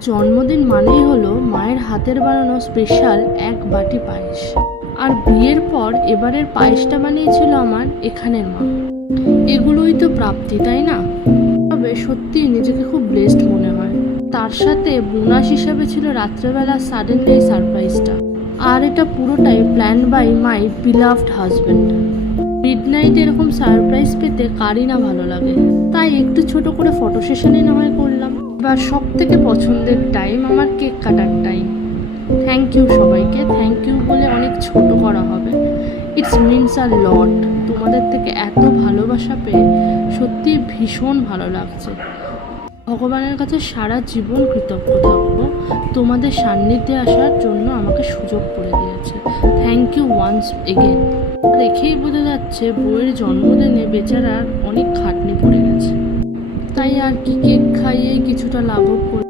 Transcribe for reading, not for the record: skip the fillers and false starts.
জন্মদিন মানেই হলো মায়ের হাতের বানানো স্পেশাল এক বাটি পায়েস। আর বিয়ের পর এবারের পায়েসটা বানিয়েছিল আমার এখানের মা। এগুলোই তো প্রাপ্তি, তাই না? তবে সত্যি নিজেকে খুব ব্লেসড মনে হয়। তার সাথে বোনাস হিসাবে ছিল রাত্রেবেলা সাডেনলি এই সারপ্রাইজটা। আর এটা পুরোটাই plan by my beloved husband. মিডনাইটে এরকম সারপ্রাইজ পেতে কারই না ভালো লাগে। তাই একটু ছোট করে ফটো সেশনই না হয় করলাম। এবার সব থেকে পছন্দের টাইম আমার কেক কাটার টাইম। থ্যাংক ইউ সবাইকে। থ্যাংক ইউ বলে অনেক ছোট করা হবে। It's means a lot. তোমাদের থেকে এত ভালোবাসা পেয়ে সত্যি ভীষণ ভালো লাগছে। ভগবানের কাছে সারা জীবন কৃতজ্ঞ থাকবো তোমাদের সান্নিধ্যে আসার জন্য আমাকে সুযোগ করে দিয়েছে। Thank you once again. দেখেই বোঝা যাচ্ছে বউয়ের জন্মদিনে বেচারার অনেক খাটনি পড়ে গেছে। তাই আর কি, কেক খাইয়েই কিছুটা লাঘব করে